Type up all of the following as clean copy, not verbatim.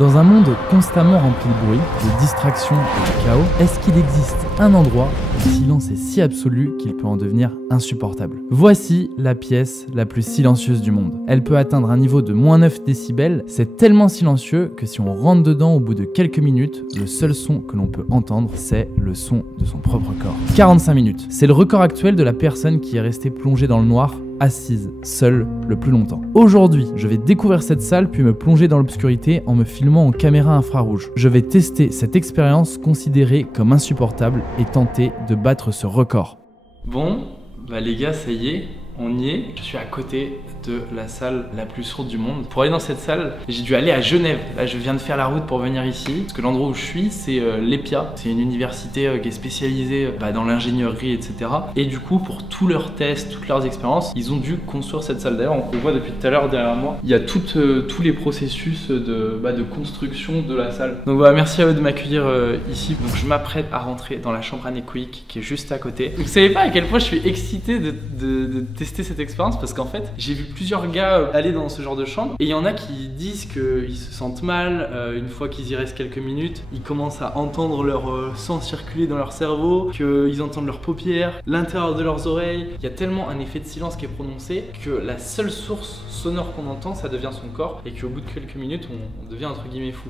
Dans un monde constamment rempli de bruit, de distractions et de chaos, est-ce qu'il existe un endroit où le silence est si absolu qu'il peut en devenir insupportable? Voici la pièce la plus silencieuse du monde. Elle peut atteindre un niveau de -9 décibels, c'est tellement silencieux que si on rentre dedans au bout de quelques minutes, le seul son que l'on peut entendre, c'est le son de son propre corps. 45 minutes, c'est le record actuel de la personne qui est restée plongée dans le noir, assise, seule, le plus longtemps. Aujourd'hui, je vais découvrir cette salle puis me plonger dans l'obscurité en me filmant en caméra infrarouge. Je vais tester cette expérience considérée comme insupportable et tenter de battre ce record. Bon, bah les gars, ça y est, on y est. Je suis à côté de la salle la plus sourde du monde. Pour aller dans cette salle, j'ai dû aller à Genève. Là, je viens de faire la route pour venir ici. Parce que l'endroit où je suis, c'est l'EPIA. C'est une université qui est spécialisée dans l'ingénierie, etc. Et du coup, pour tous leurs tests, toutes leurs expériences, ils ont dû construire cette salle. D'ailleurs, on le voit depuis tout à l'heure derrière moi. Il y a tous les processus de construction de la salle. Donc voilà, merci à eux de m'accueillir ici. Donc je m'apprête à rentrer dans la chambre anéchoïque qui est juste à côté. Vous savez pas à quel point je suis excité de tester cette expérience parce qu'en fait, j'ai vu plusieurs gars aller dans ce genre de chambre et il y en a qui disent qu'ils se sentent mal une fois qu'ils y restent quelques minutes. Ils commencent à entendre leur sang circuler dans leur cerveau, qu'ils entendent leurs paupières, l'intérieur de leurs oreilles. Il y a tellement un effet de silence qui est prononcé que la seule source sonore qu'on entend, ça devient son corps et qu'au bout de quelques minutes, on devient entre guillemets fou.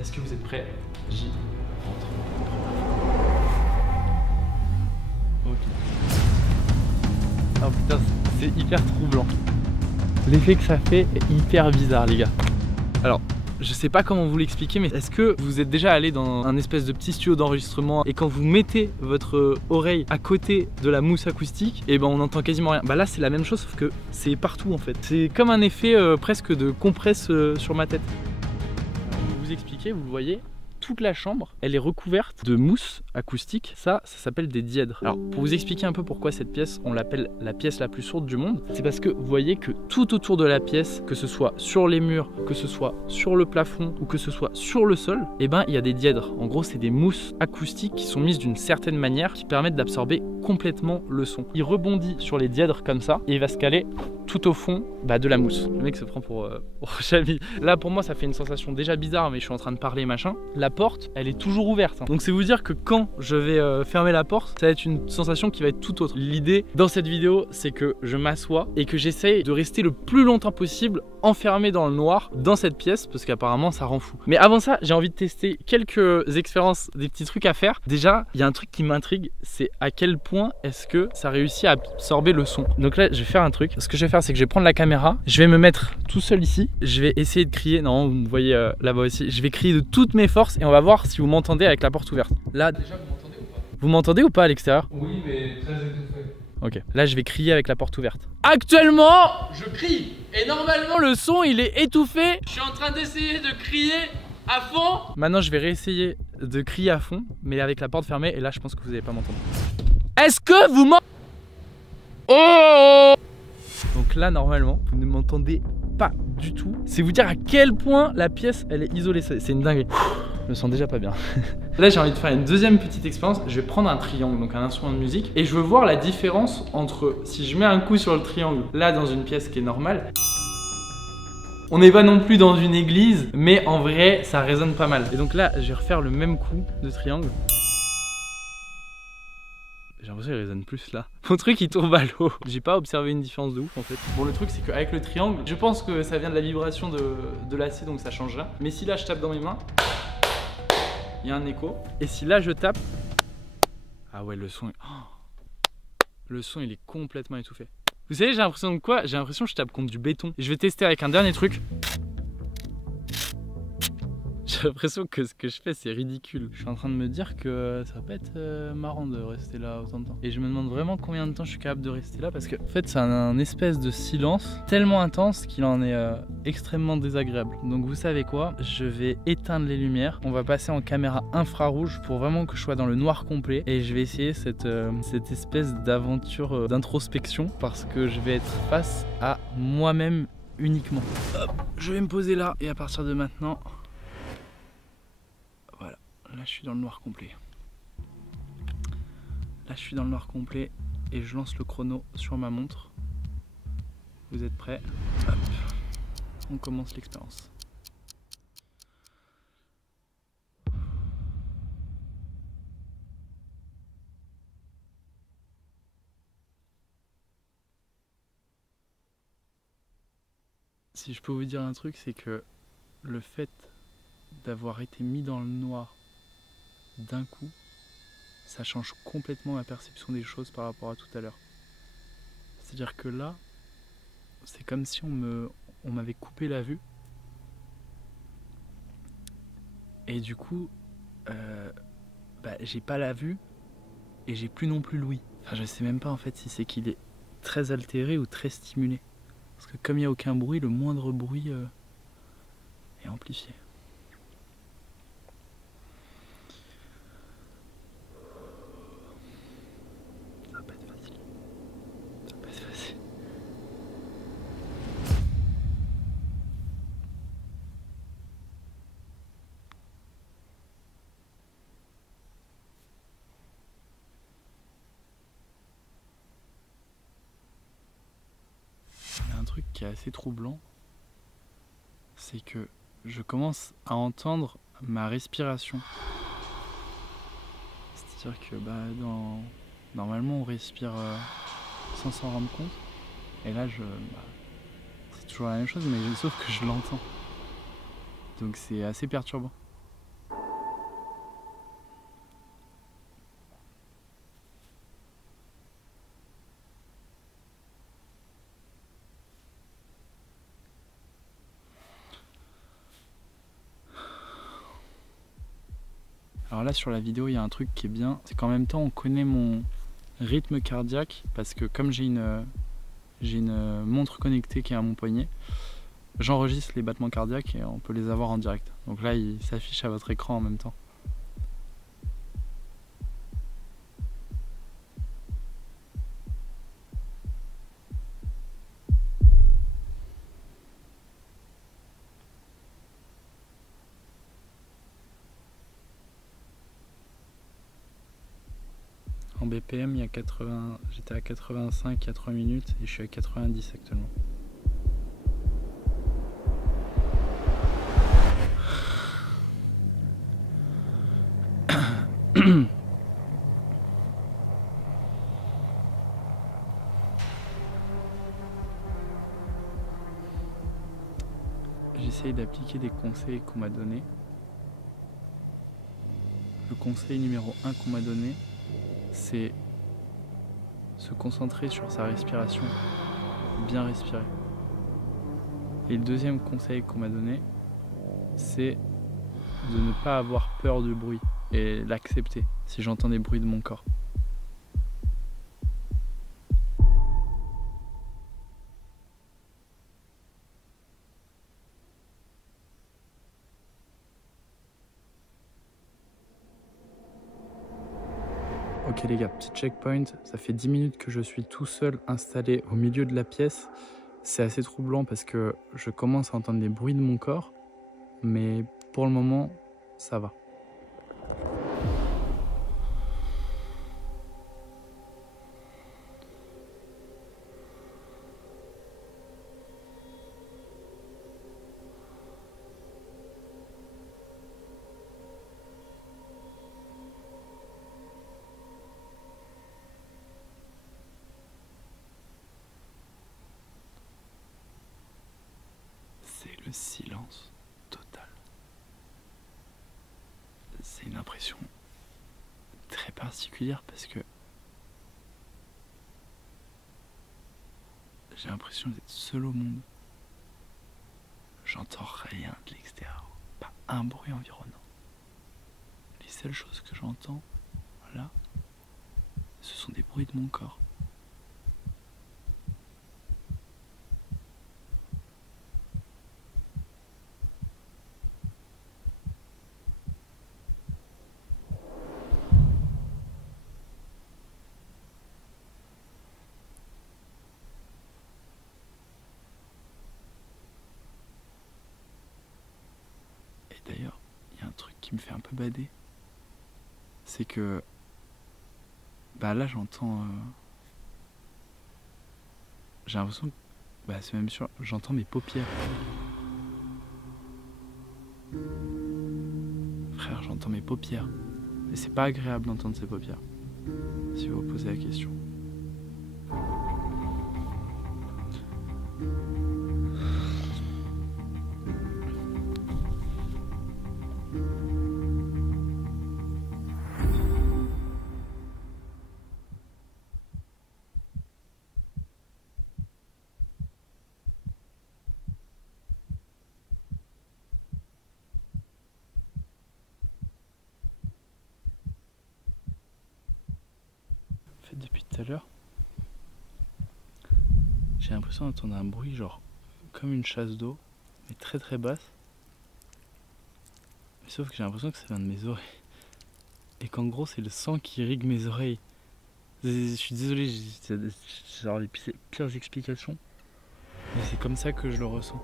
Est-ce que vous êtes prêts? J'y rentre. Ok. Oh putain, c'est hyper troublant. L'effet que ça fait est hyper bizarre, les gars. Alors, je sais pas comment vous l'expliquer, mais est-ce que vous êtes déjà allé dans un espèce de petit studio d'enregistrement et quand vous mettez votre oreille à côté de la mousse acoustique, et ben on entend quasiment rien. Bah là c'est la même chose sauf que c'est partout en fait. C'est comme un effet presque de compresse sur ma tête. Alors, je vais vous expliquer, vous le voyez. Toute la chambre, elle est recouverte de mousse acoustique. Ça s'appelle des dièdres. Alors, pour vous expliquer un peu pourquoi cette pièce, on l'appelle la pièce la plus sourde du monde, c'est parce que vous voyez que tout autour de la pièce, que ce soit sur les murs, que ce soit sur le plafond ou que ce soit sur le sol, eh ben, il y a des dièdres. En gros, c'est des mousses acoustiques qui sont mises d'une certaine manière qui permettent d'absorber complètement le son. Il rebondit sur les dièdres comme ça et il va se caler tout au fond de la mousse. Le mec se prend pour Xavi. Là, pour moi, ça fait une sensation déjà bizarre, mais je suis en train de parler machin. La porte, elle est toujours ouverte. Donc c'est vous dire que quand je vais fermer la porte, ça va être une sensation qui va être tout autre. L'idée dans cette vidéo, c'est que je m'assois et que j'essaye de rester le plus longtemps possible enfermé dans le noir dans cette pièce parce qu'apparemment ça rend fou. Mais avant ça, j'ai envie de tester quelques expériences, des petits trucs à faire. Déjà, il y a un truc qui m'intrigue, c'est à quel point est-ce que ça réussit à absorber le son. Donc là, je vais faire un truc. Ce que je vais faire, c'est que je vais prendre la caméra, je vais me mettre tout seul ici, je vais essayer de crier. Non, vous me voyez là-bas aussi. Je vais crier de toutes mes forces et on va voir si vous m'entendez avec la porte ouverte. Là, déjà, vous m'entendez ou pas? Vous m'entendez ou pas à l'extérieur? Oui, mais très étouffé. Ok, là je vais crier avec la porte ouverte. Actuellement, je crie et normalement le son il est étouffé. Je suis en train d'essayer de crier à fond. Maintenant je vais réessayer de crier à fond, mais avec la porte fermée et là je pense que vous n'allez pas m'entendre. Est-ce que vous m'entendez? Oh! Donc là normalement vous ne m'entendez pas du tout. C'est vous dire à quel point la pièce elle est isolée, c'est une dinguerie. Je me sens déjà pas bien. Là j'ai envie de faire une deuxième petite expérience. Je vais prendre un triangle, donc un instrument de musique, et je veux voir la différence entre si je mets un coup sur le triangle là dans une pièce qui est normale. On n'est pas non plus dans une église, mais en vrai ça résonne pas mal. Et donc là je vais refaire le même coup de triangle. J'ai l'impression qu'il résonne plus là. Mon truc il tombe à l'eau. J'ai pas observé une différence de ouf en fait. Bon, le truc c'est qu'avec le triangle, je pense que ça vient de la vibration de l'acier, donc ça change rien. Mais si là je tape dans mes mains, il y a un écho. Et si là je tape, ah ouais, le son le son il est complètement étouffé. Vous savez, j'ai l'impression de quoi? J'ai l'impression que je tape contre du béton. Et je vais tester avec un dernier truc. J'ai l'impression que ce que je fais c'est ridicule. Je suis en train de me dire que ça va pas être marrant de rester là autant de temps. Et je me demande vraiment combien de temps je suis capable de rester là parce que en fait c'est un espèce de silence tellement intense qu'il en est extrêmement désagréable. Donc vous savez quoi? Je vais éteindre les lumières. On va passer en caméra infrarouge pour vraiment que je sois dans le noir complet. Et je vais essayer cette espèce d'aventure d'introspection parce que je vais être face à moi-même uniquement. Hop, je vais me poser là et à partir de maintenant... Là je suis dans le noir complet. Là je suis dans le noir complet et je lance le chrono sur ma montre. Vous êtes prêts? Hop. On commence l'expérience. Si je peux vous dire un truc, c'est que le fait d'avoir été mis dans le noir d'un coup, ça change complètement ma perception des choses par rapport à tout à l'heure. C'est-à-dire que là, c'est comme si on m'avait coupé la vue. Et du coup, j'ai pas la vue et j'ai plus non plus l'ouïe. Enfin, je sais même pas en fait si c'est qu'il est très altéré ou très stimulé. Parce que comme il n'y a aucun bruit, le moindre bruit est amplifié. Ça va pas être facile. Ça va pas être facile. Il y a un truc qui est assez troublant, c'est que je commence à entendre ma respiration. C'est-à-dire que normalement on respire sans s'en rendre compte. Et là c'est toujours la même chose, mais sauf que je l'entends. Donc c'est assez perturbant. Alors là sur la vidéo il y a un truc qui est bien, c'est qu'en même temps on connaît mon rythme cardiaque parce que comme j'ai une montre connectée qui est à mon poignet, j'enregistre les battements cardiaques et on peut les avoir en direct. Donc là il s'affiche à votre écran en même temps. En BPM, j'étais à 85 il y a 3 minutes et je suis à 90 actuellement. J'essaye d'appliquer des conseils qu'on m'a donnés. Le conseil numéro 1 qu'on m'a donné, c'est se concentrer sur sa respiration, bien respirer. Et le deuxième conseil qu'on m'a donné, c'est de ne pas avoir peur du bruit et l'accepter si j'entends des bruits de mon corps. Ok les gars, petit checkpoint, ça fait 10 minutes que je suis tout seul installé au milieu de la pièce. C'est assez troublant parce que je commence à entendre des bruits de mon corps, mais pour le moment, ça va. C'est le silence total. C'est une impression très particulière parce que j'ai l'impression d'être seul au monde. J'entends rien de l'extérieur, pas un bruit environnant. Les seules choses que j'entends, là, ce sont des bruits de mon corps. D'ailleurs, il y a un truc qui me fait un peu bader. C'est que là j'entends j'ai l'impression que c'est même sûr, j'entends mes paupières. Frère, j'entends mes paupières. Et c'est pas agréable d'entendre ces paupières. Si vous vous posez la question. depuis tout à l'heure. J'ai l'impression d'entendre un bruit genre comme une chasse d'eau, mais très très basse. Mais sauf que j'ai l'impression que ça vient de mes oreilles. Et qu'en gros c'est le sang qui irrigue mes oreilles. Je suis désolé, j'ai genre les pires explications. Mais c'est comme ça que je le ressens.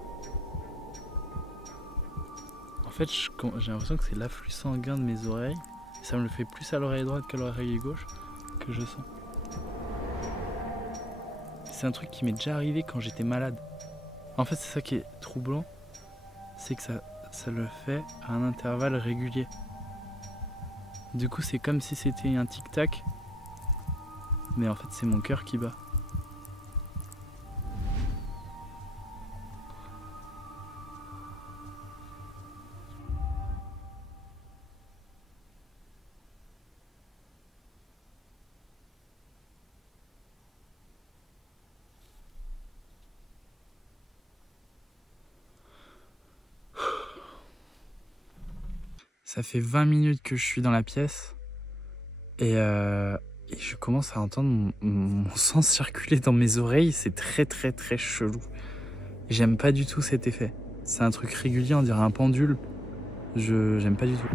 En fait, j'ai l'impression que c'est l'afflux sanguin de mes oreilles. Et ça me le fait plus à l'oreille droite qu'à l'oreille gauche que je sens. C'est un truc qui m'est déjà arrivé quand j'étais malade. En fait, c'est ça qui est troublant. C'est que ça le fait à un intervalle régulier. Du coup, c'est comme si c'était un tic-tac. Mais en fait, c'est mon cœur qui bat. Ça fait 20 minutes que je suis dans la pièce et je commence à entendre mon sang circuler dans mes oreilles. C'est très très très chelou. J'aime pas du tout cet effet. C'est un truc régulier, on dirait un pendule. J'aime pas du tout.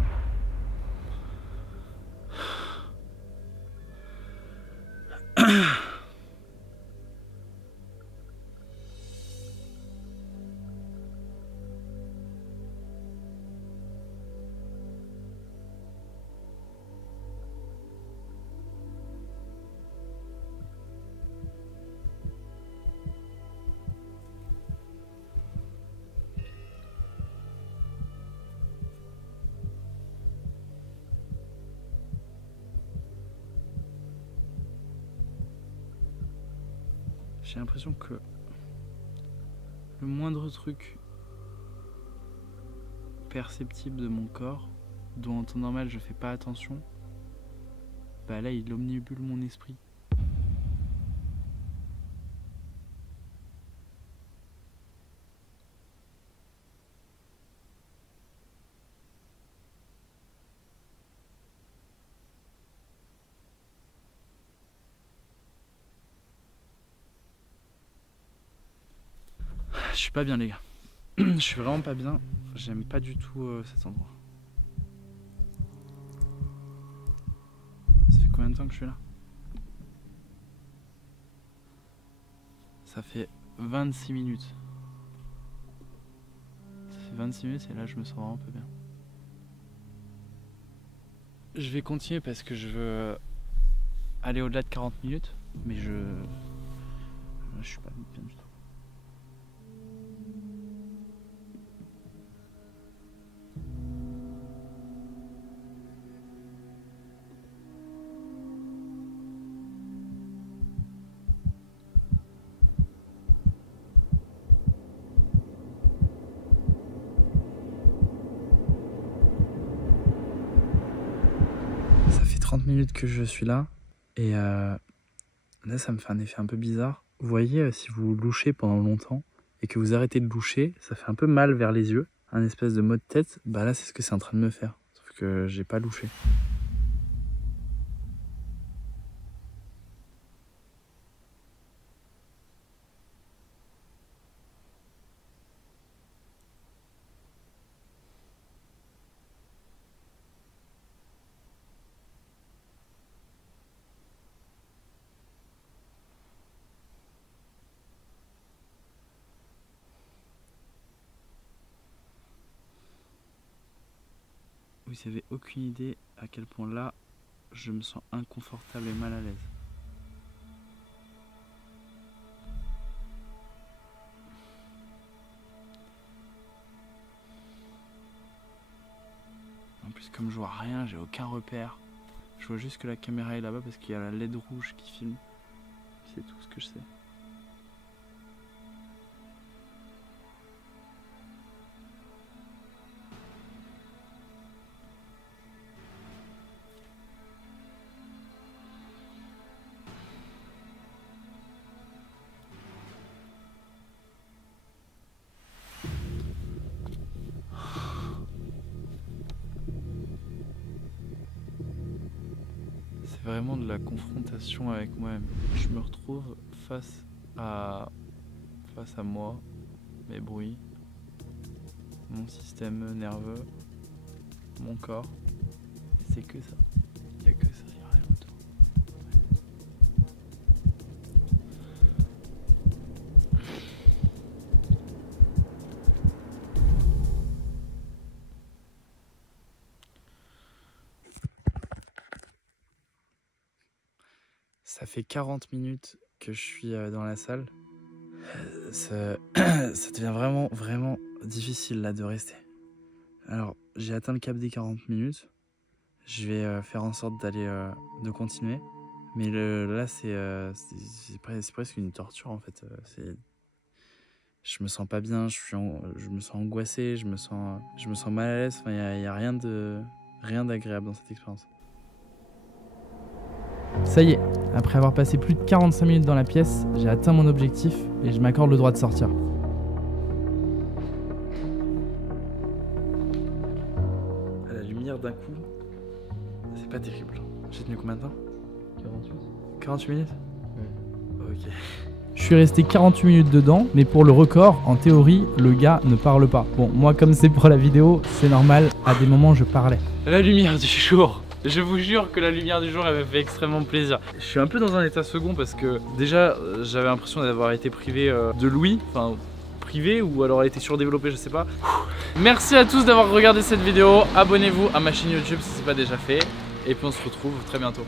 J'ai l'impression que le moindre truc perceptible de mon corps, dont en temps normal je fais pas attention, bah là il omnibule mon esprit. Je suis pas bien les gars. Je suis vraiment pas bien. J'aime pas du tout cet endroit. Ça fait combien de temps que je suis là? Ça fait 26 minutes. Ça fait 26 minutes et là je me sens vraiment pas bien. Je vais continuer parce que je veux aller au-delà de 40 minutes. Mais je suis pas bien du tout. Ça fait 30 minutes que je suis là et là ça me fait un effet un peu bizarre. Vous voyez si vous louchez pendant longtemps et que vous arrêtez de loucher, ça fait un peu mal vers les yeux, un espèce de maux de tête. Bah là c'est ce que c'est en train de me faire, sauf que j'ai pas louché. Vous avez aucune idée à quel point là je me sens inconfortable et mal à l'aise. En plus comme je vois rien, j'ai aucun repère. Je vois juste que la caméra est là-bas parce qu'il y a la LED rouge qui filme. C'est tout ce que je sais. Ça C'est vraiment de la confrontation avec moi-même. Je me retrouve face à moi, mes bruits, mon système nerveux, mon corps. C'est que ça. Il n'y a que ça, il n'y a rien autour. Ça fait 40 minutes que je suis dans la salle. Ça devient vraiment difficile là de rester. Alors j'ai atteint le cap des 40 minutes. Je vais faire en sorte de continuer. Mais là c'est presque une torture en fait. Je me sens pas bien, je me sens angoissé, je me sens mal à l'aise. Enfin, il y a rien d'agréable dans cette expérience. Ça y est, après avoir passé plus de 45 minutes dans la pièce, j'ai atteint mon objectif et je m'accorde le droit de sortir. À la lumière d'un coup, c'est pas terrible. J'ai tenu combien de temps? 48 minutes? Ouais. Ok. Je suis resté 48 minutes dedans, mais pour le record, en théorie, le gars ne parle pas. Bon, moi comme c'est pour la vidéo, c'est normal, à des moments je parlais. La lumière du jour. Je vous jure que la lumière du jour elle m'a fait extrêmement plaisir. Je suis un peu dans un état second parce que déjà j'avais l'impression d'avoir été privé de l'ouïe, enfin privé ou alors elle était surdéveloppée, je sais pas. Merci à tous d'avoir regardé cette vidéo, abonnez-vous à ma chaîne YouTube si c'est pas déjà fait et puis on se retrouve très bientôt.